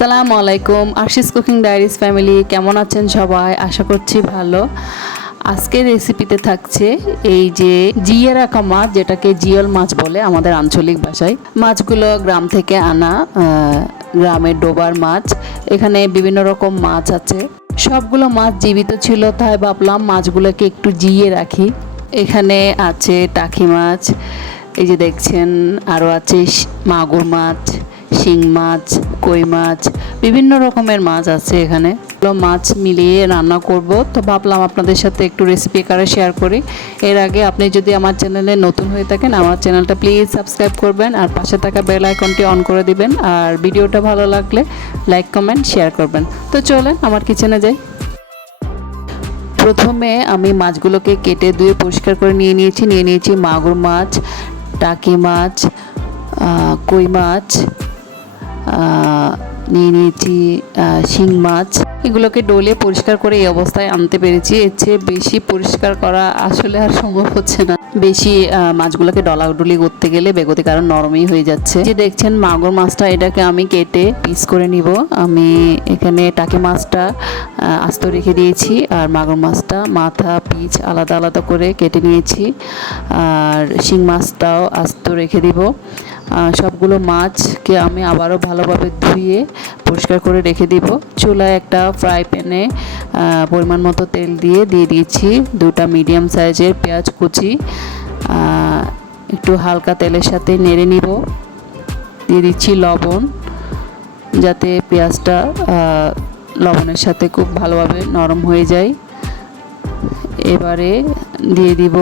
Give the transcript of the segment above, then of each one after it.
আসসালামু আলাইকুম, Ashis cooking diaries family, কেমন আছেন সবাই? আশা করছি ভালো। আজকের রেসিপিতে থাকছে এই যে জিয়ে রাখা মাছ, যেটাকে জিয়ল মাছ বলে আমাদের আঞ্চলিক ভাষায়। মাছগুলো গ্রাম থেকে আনা গ্রামের ডোবার মাছ। এখানে বিভিন্ন রকম মাছ আছে। সবগুলো মাছ জীবিত ছিল, তাই ভাবলাম মাছগুলোকে একটু জিয়ে রাখি। এখানে আছে টাকি মাছ, এই যে দেখছেন আরও আছে মাগুর মাছ। শিং মাছ, কই মাছ, বিভিন্ন রকমের মাছ আছে এখানে। মাছ মিলিয়ে রান্না করব। তো ভাবলাম আপনাদের সাথে একটু রেসিপি আকারে শেয়ার করি। এর আগে আপনি যদি আমার চ্যানেলে নতুন হয়ে থাকেন, আমার চ্যানেলটা প্লিজ সাবস্ক্রাইব করবেন আর পাশে থাকা বেল আইকনটি অন করে দিবেন। আর ভিডিওটা ভালো লাগলে লাইক কমেন্ট শেয়ার করবেন। তো চলেন আমার কিচেনে যাই। প্রথমে আমি মাছগুলোকে কেটে ধুয়ে পরিষ্কার করে নিয়ে নিয়েছি। নিয়ে নিয়েছি মাগুর মাছ, টাকি মাছ কই মাছ নিয়ে নিয়েছি শিং মাছ। এগুলোকে ডলে পরিষ্কার করে এই অবস্থায় আনতে পেরেছি। এর চেয়ে বেশি পরিষ্কার করা আসলে আর সম্ভব হচ্ছে না। বেশি মাছগুলোকে ডলাডলি করতে গেলে বেগতি কারণ নরমই হয়ে যাচ্ছে। যে দেখছেন মাগুর মাছটা, এটাকে আমি কেটে পিস করে নিব। আমি এখানে টাকি মাছটা আস্ত রেখে দিয়েছি আর মাগুর মাছটা মাথা, পিচ আলাদা আলাদা করে কেটে নিয়েছি। আর শিং মাছটাও আস্ত রেখে দিব। সবগুলো মাছকে আমি আবারও ভালোভাবে ধুয়ে পরিষ্কার করে রেখে দিব। চুলায় একটা ফ্রাই প্যানে পরিমাণ মতো তেল দিয়ে দিয়ে দিয়েছি দুটা মিডিয়াম সাইজের পেঁয়াজ কুচি। একটু হালকা তেলের সাথে নেড়ে নিব। দিয়ে দিচ্ছি লবণ, যাতে পেঁয়াজটা লবণের সাথে খুব ভালোভাবে নরম হয়ে যায়। এবারে দিয়ে দিব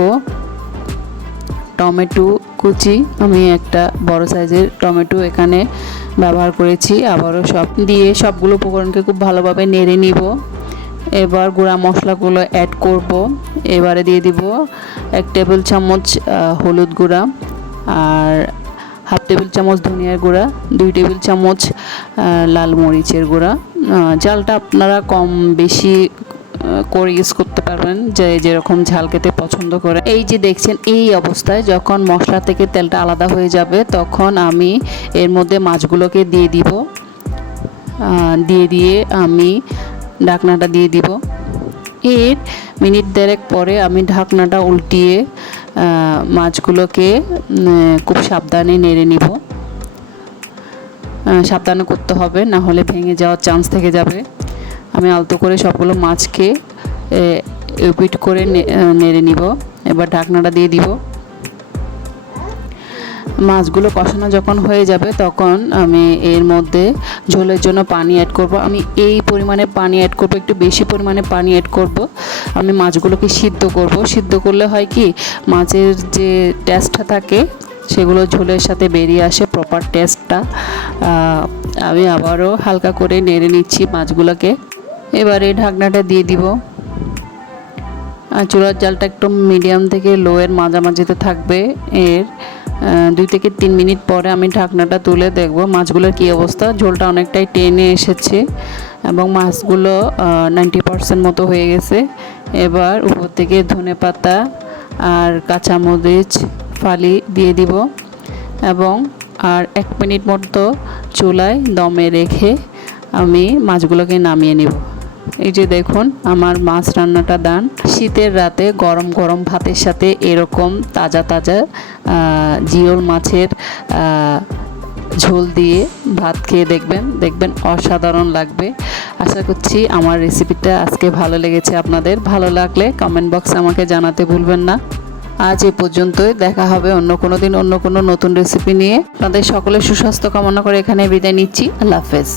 টমেটো কুচি। আমি একটা বড় সাইজের টমেটো এখানে ব্যবহার করেছি। আবারও সব দিয়ে সবগুলো উপকরণকে খুব ভালোভাবে নেড়ে নিব। এবার গুঁড়া মশলাগুলো অ্যাড করব। এবারে দিয়ে দিব এক টেবিল চামচ হলুদ গুঁড়া আর হাফ টেবিল চামচ ধনিয়ার গুঁড়া, দুই টেবিল চামচ লাল মরিচের গুঁড়া। জালটা আপনারা কম বেশি করে ইউজ করতে পারবেন যে যেরকম ঝাল খেতে পছন্দ করে। এই যে দেখছেন, এই অবস্থায় যখন মশলা থেকে তেলটা আলাদা হয়ে যাবে, তখন আমি এর মধ্যে মাছগুলোকে দিয়ে দিব। দিয়ে দিয়ে আমি ঢাকনাটা দিয়ে দিব। এর মিনিট দেড়েক পরে আমি ঢাকনাটা উল্টিয়ে মাছগুলোকে খুব সাবধানে নেড়ে নিব। সাবধানে করতে হবে, না হলে ভেঙে যাওয়ার চান্স থেকে যাবে। আমি আলতো করে সবগুলো মাছকে এপিট করে নেড়ে নিব। এবার ঢাকনাটা দিয়ে দিব। মাছগুলো কষানো যখন হয়ে যাবে, তখন আমি এর মধ্যে ঝোলের জন্য পানি অ্যাড করব। আমি এই পরিমাণে পানি অ্যাড করব, একটু বেশি পরিমাণে পানি অ্যাড করব। আমি মাছগুলোকে সিদ্ধ করব। সিদ্ধ করলে হয় কি, মাছের যে টেস্টটা থাকে, সেগুলো ঝোলের সাথে বেরিয়ে আসে প্রপার টেস্টটা আমি আবারও হালকা করে নেড়ে নিচ্ছি মাছগুলোকে। এবারে ঢাকনাটা দিয়ে দিব। আর চুলার জালটা একটু মিডিয়াম থেকে লোয়ের মাঝামাঝিতে থাকবে। এর দুই থেকে তিন মিনিট পরে আমি ঢাকনাটা তুলে দেখব মাছগুলোর কী অবস্থা। ঝোলটা অনেকটাই টেনে এসেছে এবং মাছগুলো নাইনটি পার্সেন্ট মতো হয়ে গেছে। এবার উপর থেকে ধনে পাতা আর কাঁচামরিচ, ফালি দিয়ে দিব এবং আর এক মিনিট মতো চুলায় দমে রেখে আমি মাছগুলোকে নামিয়ে নিব। এই যে দেখুন, আমার মাছ রান্নাটা দান শীতের রাতে গরম গরম ভাতের সাথে এরকম তাজা তাজা জিওল মাছের ঝোল দিয়ে ভাত খেয়ে দেখবেন। দেখবেন অসাধারণ লাগবে। আশা করছি আমার রেসিপিটা আজকে ভালো লেগেছে আপনাদের। ভালো লাগলে কমেন্ট বক্সে আমাকে জানাতে ভুলবেন না। আজ এ পর্যন্তই। দেখা হবে অন্য কোনো দিন, অন্য কোনো নতুন রেসিপি নিয়ে। আপনাদের সকলের সুস্বাস্থ্য কামনা করে এখানে বিদায় নিচ্ছি। আল্লাহ হাফেজ।